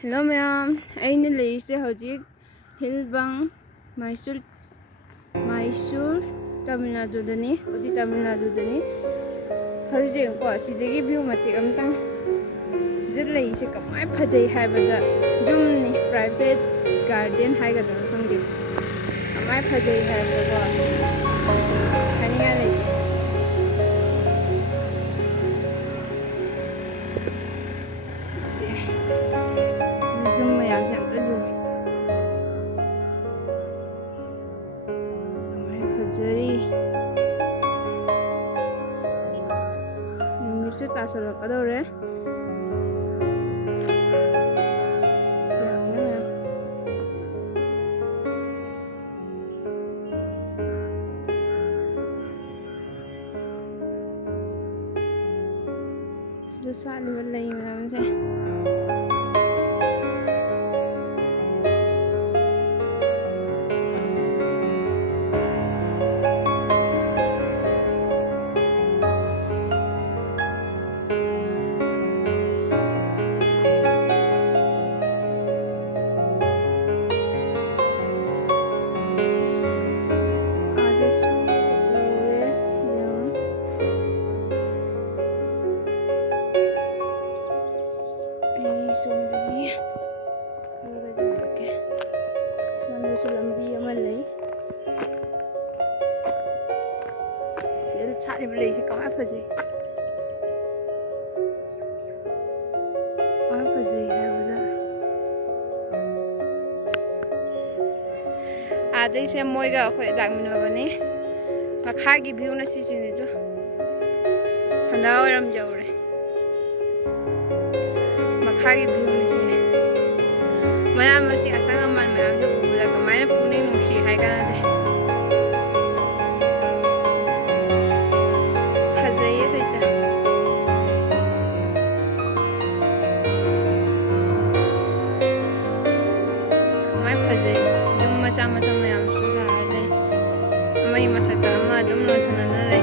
Hello ma'am, anh lấy xe hậu chiếc Hilbang Mysore Tamil Nadu dani, udi Tamil Nadu dani. Hậu chiếc có sĩ cái view mà chị âm tăng. Sĩ lấy xe cầm máy phá dây hai bada zoom ni private garden hai cái đó không đi. Cầm máy phá dây hai bada anh nghe lấy. Zoom mà làm sao tới rồi. Jadi numisnya tak salah kado re jangan ya sesaat lagi macam tu. Somdagi kalau gaji lagi, soalnya selambi amal lagi. Saya cari beli sih kau apa sih? Apa sih ya betul? Ada sih mau gak aku dak minum apa nih? Makhagi view nasi sini tu, sandal orang jauh re. Makhagi view nasi. Mana masih asal ngaman macam tu, udah kemana puning nungsi hai kan ada. Hazaya saja. Kemana hazaya? Jom macam yang susah ada. Amai masa tama, jom non sana ada.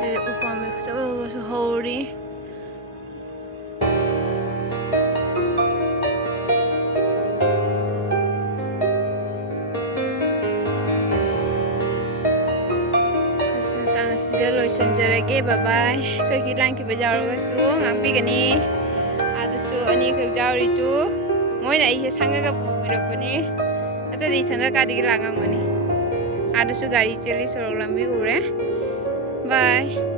Si upami coba hori. Loy sanjarage bye bye so hilang ki bajar ga su ngam pi gani ada su ani ka jawri tu moi na ihe sanga ga birakuni ata di thanda ka di langang mani ada su gari cheli sorok lambi ure bye.